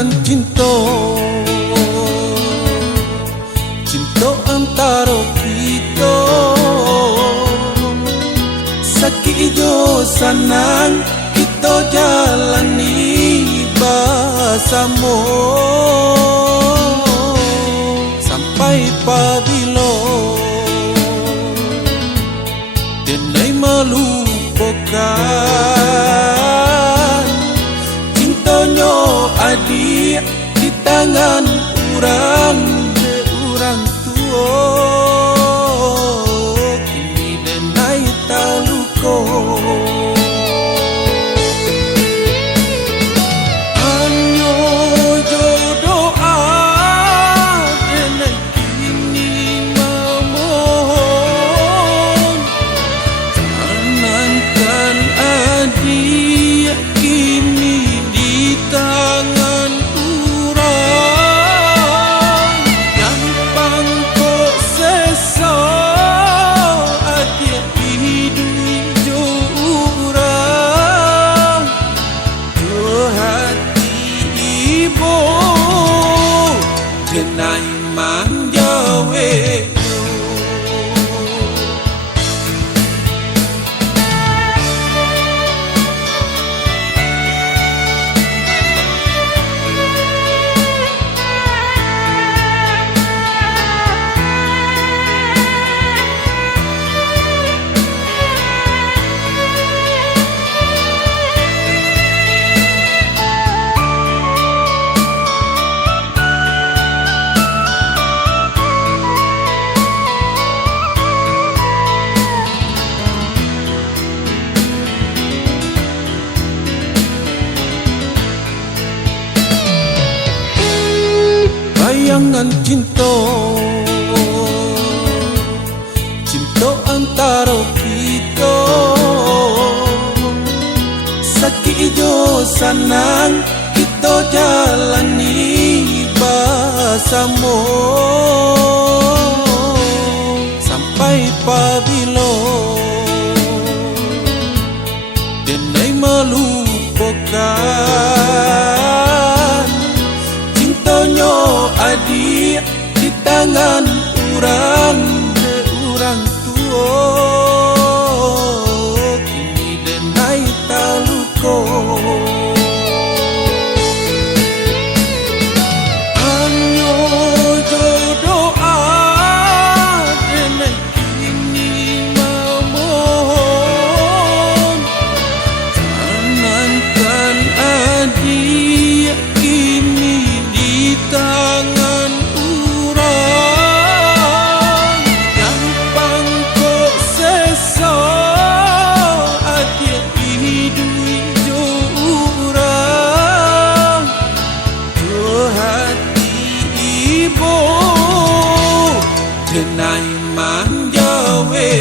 Bayangan cinta, cinta antara kita, sakit jo senang kita jalani bersama sampai pabila denai melupakan cintanya adik di tangan orang tua. Kini denai taluko hanya jodoa denai kini memohon jangankan adik kini di tangan orang yang bangkok sesa adik hidup jurang ke hati ibu jenai manjawe. Bayangan cinta, cinta antara kita, sakit jo senang kita jalani bersama sampai pabila denai melupakan cintanya adik di tangan orang tua. Kini denai taluko hanya jodoa denai kini memohon jangankan adik kini di tangan orang yang bangkok sesa adik hidup jurang ke hati ibu jenai manjawe.